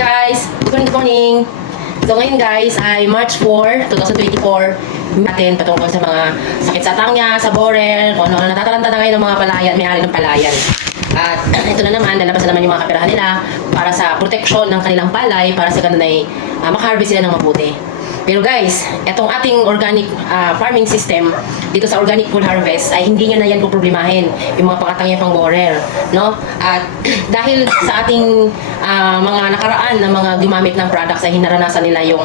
guys! Good morning! So ngayon guys ay March 4, 2024 natin patungkol sa mga sakit sa tangya, sa borer, kung ano natataranta na ngayon ng mga palayan, may-ari ng palayan. At ito na naman, lalabas na naman yung mga kapirahan nila para sa proteksyon ng kanilang palay para sa ganun ay makaharvest sila ng mabuti. Pero guys, itong ating organic farming system dito sa organic full harvest ay hindi niya na yan poproblemahin yung mga pakatangya pang borer, no? At dahil sa ating mga nakaraan na mga gumamit ng products ay hinaranasan nila yung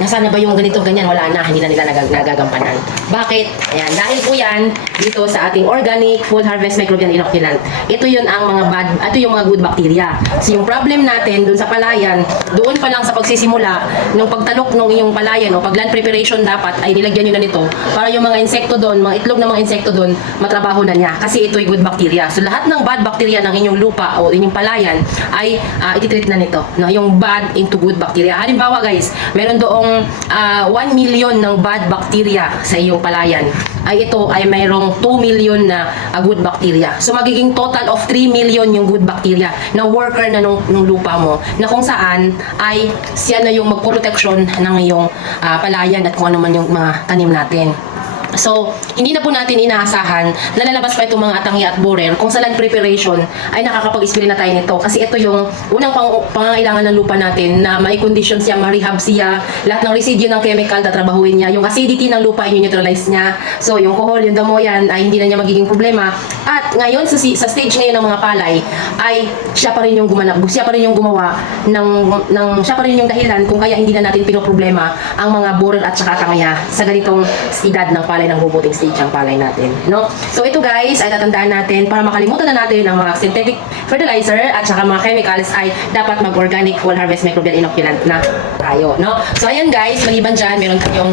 nasaan na ba yung ganito ganyan, wala na, hindi na nila nagagampanan. Bakit? Ayan, dahil po yan dito sa ating organic full harvest microbial inoculant. Ito yun ang mga ito yung mga good bacteria. So yung problem natin dun sa palayan, doon pa lang sa pagsisimula nung pagtalok nung yung palayan o pag land preparation dapat ay nilagyan nyo na nito para yung mga insekto doon, mga itlog ng mga insekto doon matrabaho na niya kasi ito'y good bacteria. So lahat ng bad bacteria ng inyong lupa o inyong palayan ay ititreat na nito, no? Yung bad into good bacteria. Halimbawa guys, meron doong 1 million ng bad bacteria sa iyong palayan, ay ito ay mayroong 2 million na good bacteria. So magiging total of 3 million yung good bacteria na worker na nung lupa mo, na kung saan ay siya na yung magproteksyon ng iyong palayan at kung ano man yung mga tanim natin. So, hindi na po natin inaasahan na lalabas pa itong mga tangya at borer kung sa land preparation ay nakakapag-spray na tayo nito. Kasi ito yung unang pangangailangan ng lupa natin na may condition siya, ma-rehab siya, lahat ng residue ng chemical tatrabahuin niya, yung acidity ng lupa yung neutralize niya. So, yung kohol, yung damo yan ay hindi na niya magiging problema. At ngayon, sa stage ngayon ng mga palay, ay siya pa rin yung siya pa rin yung gumawa siya pa rin yung dahilan kung kaya hindi na natin pinoproblema ang mga borer at saka tangya sa ganitong edad ng palay ng hubuting stage ang palay natin, no? So ito guys, ay tatandaan natin para makalimutan na natin ang mga synthetic fertilizer at saka mga chemicals ay dapat mag-organic full harvest microbial inoculant na tayo, no? So ayan guys, maliban dyan, meron tayong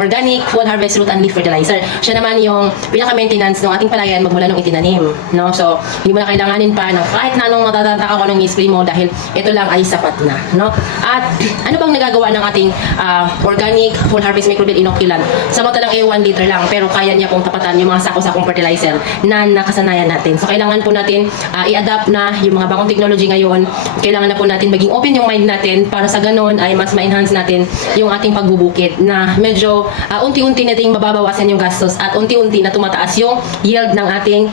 organic full harvest root and leaf fertilizer. Siya naman yung pinaka-maintenance ng ating palayan magmula nung itinanim, no? So hindi mo na kailanganin pa ng kahit na anong matataka ko ng i-spray mo dahil ito lang ay sapat na, no? At ano bang nagagawa ng ating organic full harvest microbial inoculant? Samantalang 1 liter lang, pero kaya niya pong tapatan yung mga sako-sakong fertilizer na nakasanayan natin. So, kailangan po natin i-adapt na yung mga bagong technology ngayon. Kailangan na po natin maging open yung mind natin para sa ganun ay mas ma-enhance natin yung ating pagbubukid na medyo unti-unti nating mababawasan yung gastos at unti-unti na tumataas yung yield ng ating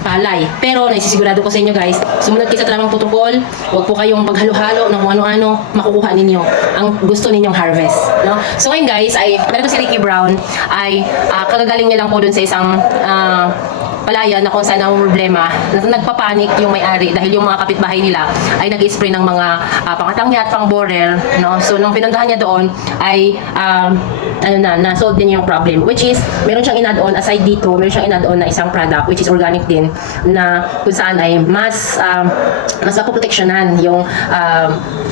palay. Pero, naisisigurado ko sa inyo guys, sumunod kayo sa tamang protocol, huwag po kayong paghalo-halo ng kung ano-ano, makukuha ninyo ang gusto ninyong harvest, no? So, ngayon guys, ay meron ko si Ricky Brown, ay kagagaling niya lang po dun sa isang palayan na kung saan ang problema, nagpapanik yung may-ari dahil yung mga kapitbahay nila ay nag-spray ng mga pangatangya at pang-borer, no? So nung pinuntahan niya doon ay na-solve din yung problem, which is meron siyang in-add-on aside dito, meron siyang in-add-on na isang product which is organic din na kung saan ay mas mapoproteksyonan yung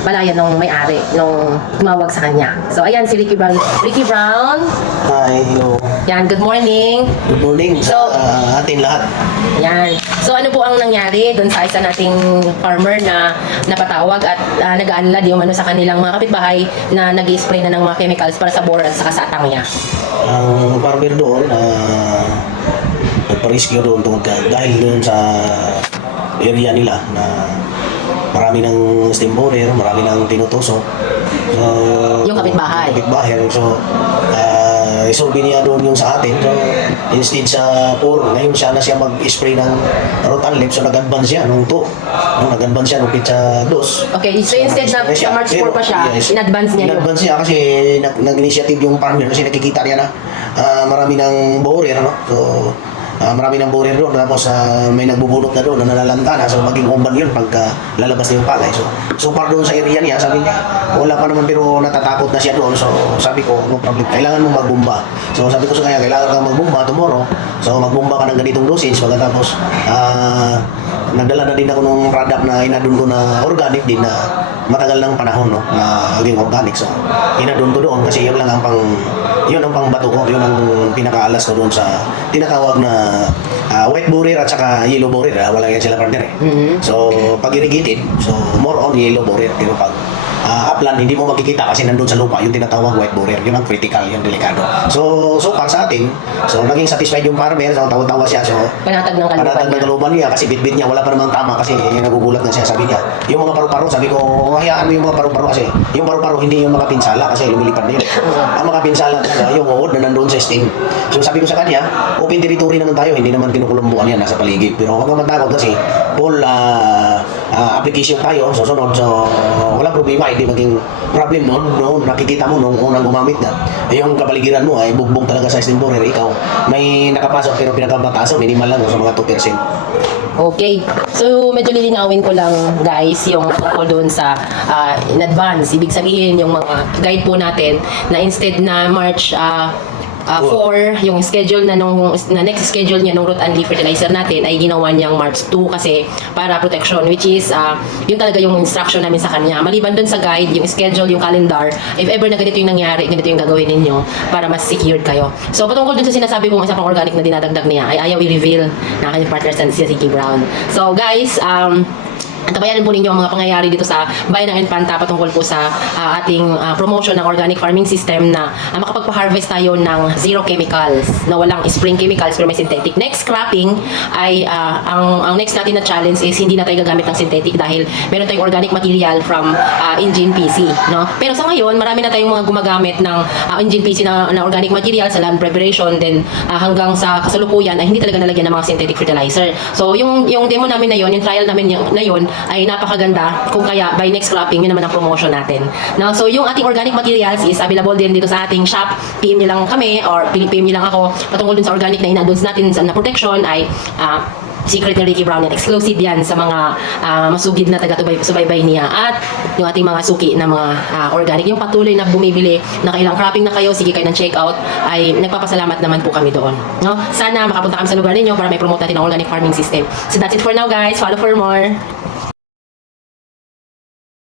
palayan ng may-ari nung tumawag sa kanya. So ayan si Ricky Brown. Ricky Brown. Hi, hello. Yan, good morning. Good morning sa atin lahat. Yan. So ano po ang nangyari doon sa isa nating farmer na napatawag at nag-aanlad yung sa kanilang mga kapitbahay na nag-i-spray na ng mga chemicals para sa borer at saka sa tangya. Ang farmer doon, nagpa-rescue doon dahil doon sa area nila na marami ng steam borer, marami ng tinutusok. So, Yung kapitbahay. So, isolve niya doon yung sa atin. So, instead sa 4, ngayon siya mag-spray ng rotan leaf. So, nag-advance siya nung 2. Nag-advance siya nung pizza 2. Okay, so instead na sa March 4 pa siya, yes, in-advance niya yun. In-advance niya kasi nag-initiative yung farmer kasi nakikita niya na marami ng borer, no? So, marami ng borer doon, tapos may nagbubunot na doon na nalalanta na, so maging umban yun pagka lalabas na yung palay. So far doon sa area niya, sabi niya, wala pa naman pero natatakot na siya doon. So sabi ko, no problem, kailangan mong magbumba. So sabi ko sa kanya, kailangan kang magbumba tomorrow. So magbumba ka ng ganitong dosage, pagkatapos nagdala na din ako ng product na inadun ko na organic din na matagal ng panahon, no, na maging organic. So inadun ko doon kasi yun ang pangbato ko, yun ang pinakaalas ko doon sa tinatawag na white borer at saka yellow borer. Wala yan sila partner eh. So pag irrigated, so more on yellow borer, pero pag upland, hindi mo makikita kasi nandun sa lupa, yung tinatawag white borer, yun ang critical, yung delikado. So far sa atin, so naging satisfied yung farmer, so tawa-tawa siya, so Panatag ng kaluban panatag ng niya. kaluban niya kasi bitbit niya, wala pa namang tama kasi nagugulat na siya, sabi niya. Yung mga paru-paro, sabi ko, hayaan mo yung mga paru-paro kasi yung paru-paro hindi yung mga pinsala kasi lumilipad na yun. Ang mga pinsala talaga, yung uod na nandun sa steam. So sabi ko sa kanya, open territory naman tayo, hindi naman kinukulumbuan yan nasa paligid. Pero huwag naman takot kasi full application tayo, so sunod, so walang problema, hindi maging problem noon nakikita mo nung unang gumamit na yung kapaligiran mo ay bugbog talaga sa steam borer, ikaw may nakapasok pero pinagkamataas minimal lang sa mga 2%. Okay. So, medyo lilinawin ko lang, guys, yung tungkol doon sa in advance. Ibig sabihin, yung mga guide po natin na instead na March 4, yung schedule na next schedule niya nung root and leaf fertilizer natin ay ginawa niyang March 2 kasi para protection, which is yun talaga yung instruction namin sa kanya. Maliban doon sa guide, yung schedule, yung calendar, if ever na ganito yung nangyari, ganito yung gagawin ninyo para mas secured kayo. So, patungkol doon sa sinasabi kong isa pang organic na dinadagdag niya, ay ayaw i-reveal na kanyang partner si CK Brown. So, guys, antabayanan po ninyo ang mga pangyayari dito sa Bayan ng Infanta patungkol po sa ating promotion ng organic farming system na makapagpa-harvest tayo ng zero chemicals, na walang spraying chemicals pero may synthetic. Next cropping ay ang next natin na challenge is hindi na tayo gagamit ng synthetic dahil meron tayong organic material from Engine PC, no? Pero sa ngayon, marami na tayong mga gumagamit ng Engine PC na organic material sa land preparation, then hanggang sa kasalukuyan ay hindi talaga nalagyan ng mga synthetic fertilizer. So yung demo namin na yon, yung trial namin na yon ay napakaganda, kung kaya by next cropping yun naman ang promotion natin. Now, so yung ating organic materials is available din dito sa ating shop. PM niyo lang kami or PM niyo lang ako patungkol dun sa organic na ina-advance natin na protection ay secret ni Ricky Brown yan. Exclusive yan sa mga masugid na taga-subaybay niya. At yung ating mga suki na mga organic. Yung patuloy na bumibili na kailang cropping na kayo, sige kayo ng check out, ay nagpapasalamat naman po kami doon. No? Sana makapunta kami sa lugar ninyo para may promote natin ang organic farming system. So that's it for now, guys. Follow for more.